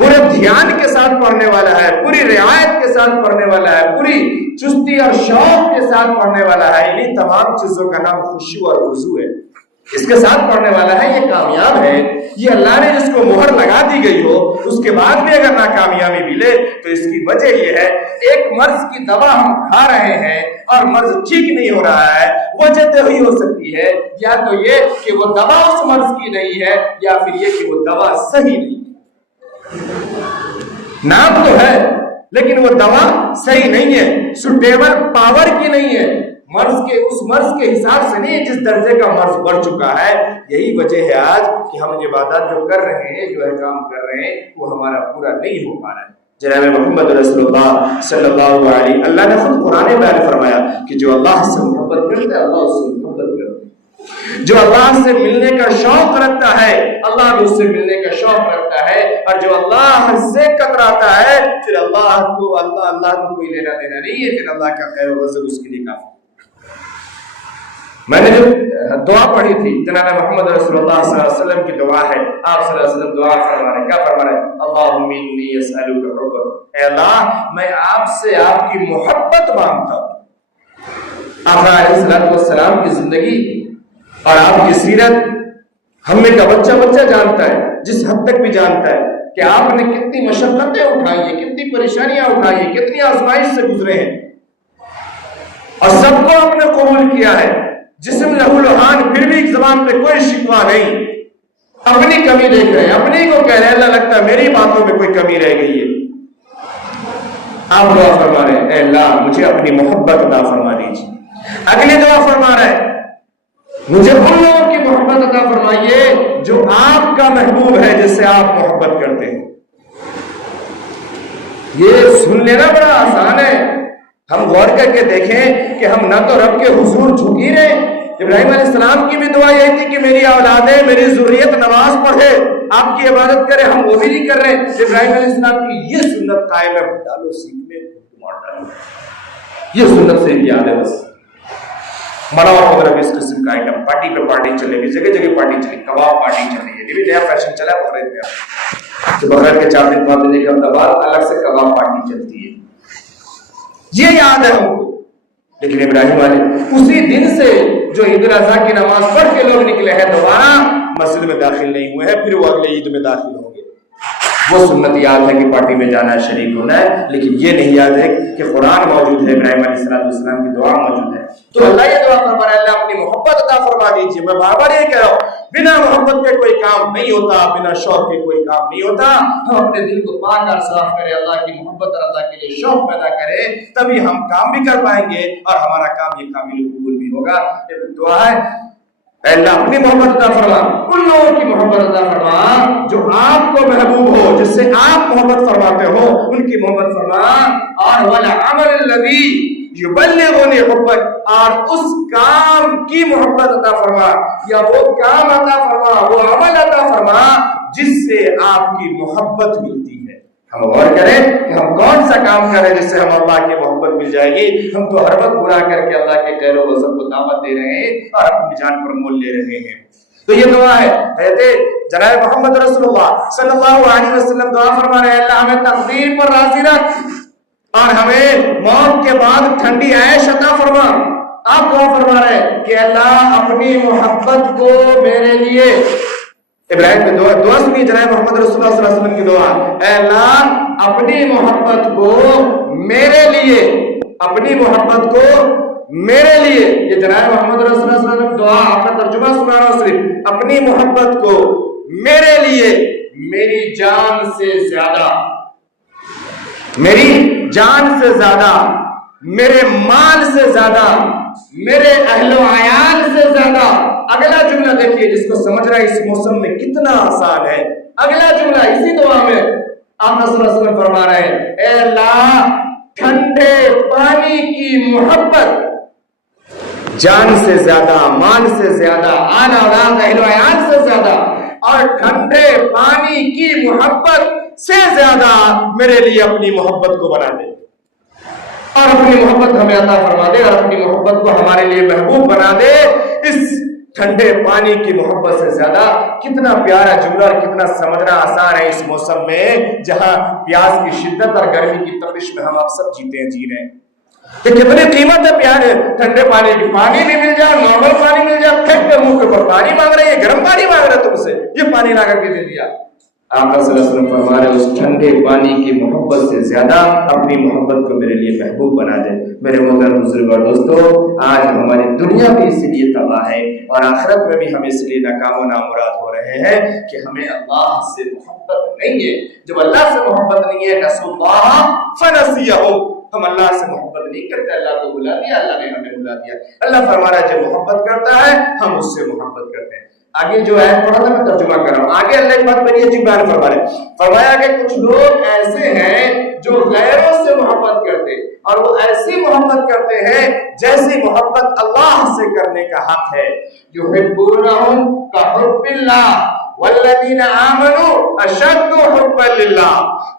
پورے دھیان کے ساتھ پڑھنے والا ہے، پوری رعایت کے ساتھ پڑھنے والا ہے، پوری چستی اور شوق کے ساتھ پڑھنے والا ہے، انہیں تمام چیزوں کا نام خشوع اور وضو ہے، اس کے ساتھ پڑھنے والا ہے، یہ کامیاب ہے۔ یہ اللہ نے جس کو مہر لگا دی گئی ہو، اس کے بعد بھی اگر ناکامیابی ملے تو اس کی وجہ یہ ہے، ایک مرض کی دوا ہم کھا رہے ہیں اور مرض ٹھیک نہیں ہو رہا ہے، وجہ تو ہی ہو سکتی ہے یا تو یہ کہ وہ دوا اس مرض کی نہیں ہے، یا پھر یہ کہ وہ دوا صحیح نہیں ہے۔ نام تو ہے لیکن وہ دوا صحیح نہیں ہے، سوٹیبل پاور کی نہیں ہے، اس مرض کے حساب سے نہیں جس درجے کا مرض بڑھ چکا ہے۔ یہی وجہ ہے آج کہ ہم عبادات جو کر رہے ہیں، جو احکام کر رہے ہیں، وہ ہمارا پورا نہیں ہو پا رہا ہے۔ جناب محمد رسول اللہ صلی اللہ علیہ، اللہ نے خود قرآن بیان فرمایا کہ جو اللہ سے محبت کرتا ہے اللہ اس سے محبت کرتا ہے، جو اللہ سے ملنے کا شوق رکھتا ہے اللہ بھی اس سے ملنے کا شوق رکھتا ہے، اور جو اللہ سے کتراتا ہے پھر اللہ کو کوئی لینا دینا نہیں ہے، پھر اللہ کا خیر و فضل اس کے لیے کافی۔ میں نے جو دعا پڑھی تھی جناب محمد رسول اللہ صلی اللہ علیہ وسلم کی دعا ہے، آپ صلی اللہ علیہ وسلم دعا فرما رہے ہیں، کیا فرما رہے ہیں؟ اللہم انی اسألک حبک، اے اللہ میں آپ سے آپ کی محبت مانگتا ہوں۔ آقا علیہ السلام کی زندگی اور آپ کی سیرت ہم میں کا بچہ جانتا ہے، جس حد تک بھی جانتا ہے کہ آپ نے کتنی مشقتیں اٹھائی ہیں، کتنی پریشانیاں اٹھائی ہیں، کتنی آزمائش سے گزرے ہیں، اور سب کو آپ نے قبول کیا ہے، جسم لہو لہان، پھر بھی زبان پہ کوئی شکوہ نہیں، اپنی کمی دیکھ رہے ہیں، اپنی کو کہہ رہے ہیں، اللہ لگتا ہے میری باتوں میں کوئی کمی رہ گئی ہے۔ آپ دعا فرما رہے ہیں، اے اللہ مجھے اپنی محبت عطا فرما دیجیے۔ اگلی دعا فرما رہے ہیں، مجھے ان لوگوں کی محبت عطا فرمائیے جو آپ کا محبوب ہے، جس سے آپ محبت کرتے ہیں۔ یہ سن لینا بڑا آسان ہے، ہم غور کر کے دیکھیں کہ ہم نہ تو رب کے حضور جھکی رہے۔ ابراہیم علیہ السلام کی بھی دعا یہی تھی کہ میری اولادیں، میری ذریت نماز پڑھے، آپ کی عبادت کرے، ہم وہ بھی نہیں کر رہے۔ ابراہیم علیہ السلام کی یہ سنت قائم ہے، ڈالو سیکھ میں مار ڈالو، یہ سنت سے یاد ہے۔ بس مناور وغیرہ بھی اس قسم کا آئٹم، پارٹی پہ پارٹی چلے گی، جگہ جگہ پارٹی چلے، کباب پارٹی چل رہی ہے، یہ بھی نیا فیشن چلا ہے بقرعید میں، جو بقرعید کے 4 دن 5 دن کے ہفتہ بعد الگ سے کباب پارٹی چلتی ہے، یہ یاد ہے ہم کو۔ لیکن ابراہیم والے اسی دن سے جو عید الاضحیٰ کی نماز پڑھ کے لوگ نکلے ہیں، دوبارہ مسجد میں داخل نہیں ہوئے ہیں، پھر وہ اگلے عید میں داخل ہوں گے۔ وہ سنت یاد ہے کہ پارٹی میں جانا ہے، شریک ہونا ہے، لیکن یہ نہیں یاد ہے کہ قرآن موجود ہے، ابراہیم علیہ السلام کی دعا موجود ہے۔ تو اللہ یہ دعا فرما رہا ہے، اللہ اپنی محبت عطا فرما دیجیے۔ میں بار بار یہ کہہ رہا ہوں، بنا محبت کے کوئی کام نہیں ہوتا، بنا شوق کے کوئی کام نہیں ہوتا۔ ہم اپنے دل کو پاک اور صاف کریں، اللہ کی محبت اور اللہ کے لیے شوق پیدا کریں، تبھی ہم کام بھی کر پائیں گے اور ہمارا کام یہ قابل قبول بھی ہوگا۔ یہ دعا ہے، اے اللہ اپنی محبت عطا فرما، ان لوگوں کی محبت عطا فرما جو آپ کو محبوب ہو، جس سے آپ محبت فرماتے ہو، ان کی محبت فرما، اور والعمل الذی یبلغنی حبک، اور اس کام کی محبت عطا فرما، یا وہ کام عطا فرما، وہ عمل عطا فرما جس سے آپ کی محبت ملتی ہے۔ ہم غور کریں کہ ہم کون سا کام کریں جس سے ہم اللہ کی محبت مل جائے گی۔ ہم تو ہر وقت برا کر کے اللہ کے خیر و غضب کو دعوت دے رہے ہیں اور اپنی جان پر مول لے رہے ہیں۔ تو یہ دعا ہے، حضرت جناب محمد رسول اللہ صلی اللہ علیہ وسلم دعا فرما رہے ہیں، اللہ ہمیں تقدیر پر راضی رکھ اور ہمیں موت کے بعد ٹھنڈی عیش عطا فرما۔ آپ دعا فرما رہے ہیں کہ اللہ اپنی محبت کو میرے لیے، ابراہیم کی دعا سنی جناب محمد رسول اللہ صلی اللہ علیہ وسلم کی دعا، اے اللہ اپنی محبت کو میرے لیے، اپنی محبت کو میرے لیے، یہ جناب محمد رسول اللہ صلی اللہ علیہ وسلم دعا، آپ کا ترجمہ سنا رہا ہوں صرف، اپنی محبت کو میرے لیے میری جان سے زیادہ، میری جان سے زیادہ، میرے مال سے زیادہ، میرے اہل و عیال سے زیادہ۔ اگلا جملہ دیکھیے جس کو سمجھ رہا ہے اس موسم میں کتنا آسان ہے۔ اگلا جملہ اسی دعا میں آپ صلی اللہ علیہ وسلم فرما رہے ہیں، اے اللہ ٹھنڈے پانی کی محبت جان سے زیادہ، مال سے زیادہ، آل اولاد اہل و عیال سے زیادہ، اور ٹھنڈے پانی کی محبت سے زیادہ میرے لیے اپنی محبت کو بنا دے، اور اپنی محبت ہمیں عطا فرما دے، اور اپنی محبت کو ہمارے لیے محبوب بنا دے۔ اس ٹھنڈے پانی کی محبت سے زیادہ کتنا پیارا جملہ اور کتنا سمجھنا آسان ہے اس موسم میں جہاں پیاس کی شدت اور گرمی کی تپش میں ہم آپ سب جی رہے ہیں کہ کتنی قیمت ہے پیارے ٹھنڈے پانی کی. پانی بھی مل جائے, نارمل پانی مل جائے, پھینک کے منہ کے اوپر پانی مانگ رہے ہیں, گرم پانی مانگ رہے تم سے, یہ پانی لا کر کے دے دیا. آپ صلی اللہ علیہ وسلم فرما رہے اس ٹھنڈے پانی کی محبت سے زیادہ اپنی محبت کو میرے لیے محبوب بنا دے. میرے محترم بزرگ اور دوستو, آج ہماری دنیا بھی اس لیے تباہ ہے اور آخرت میں بھی ہم اس لیے ناکام و نامراد ہو رہے ہیں کہ ہمیں اللہ سے محبت نہیں ہے. جب اللہ سے محبت نہیں ہے, نسوا اللہ فنسیہم, ہم اللہ سے محبت نہیں کرتے, اللہ کو بلا دیا, اللہ نے ہمیں بلا دیا. اللہ فرما رہا ہے جو محبت کرتا ہے ہم اس سے محبت کرتے ہیں. آگے جو ہے تھوڑا سا میں ترجمہ کر رہا ہوں. آگے اللہ ایک بات میری عجیب بیان فرما رہے ہیں, فرمایا کہ کچھ لوگ ایسے ہیں جو غیروں سے محبت کرتے اور وہ ایسی محبت کرتے ہیں جیسی محبت اللہ سے کرنے کا حق ہے. یحبونہم کحب اللہ والذین آمنوا اشد حبا للہ,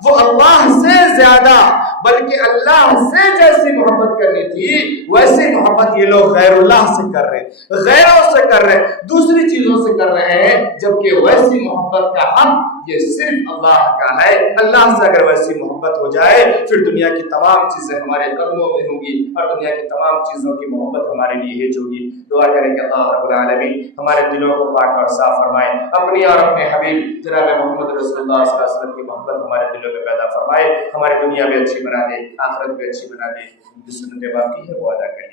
وہ اللہ سے زیادہ بلکہ اللہ سے جیسی محبت کرنی تھی ویسی محبت یہ لوگ غیر اللہ سے کر رہے ہیں, غیروں سے کر رہے ہیں, دوسری چیزوں سے کر رہے ہیں, جبکہ ویسی محبت کا حق یہ صرف اللہ کا ہے. اللہ سے اگر ویسی محبت ہو جائے پھر دنیا کی تمام چیزیں ہمارے قدموں میں ہوں گی اور دنیا کی تمام چیزوں کی محبت ہمارے لیے ہج ہوگی. دعا کریں کہ اللہ رب العالمین ہمارے دلوں کو پاک اور صاف فرمائے, اپنی اور اپنے حبیب جناب محمد رسول اللہ صلی اللہ علیہ وسلم کی محبت ہمارے دلوں میں پیدا فرمائے, ہماری دنیا بھی اچھی بنا دے, آخرت بھی اچھی بنا دے, جو سنتیں باقی ہے وہ ادا کرے.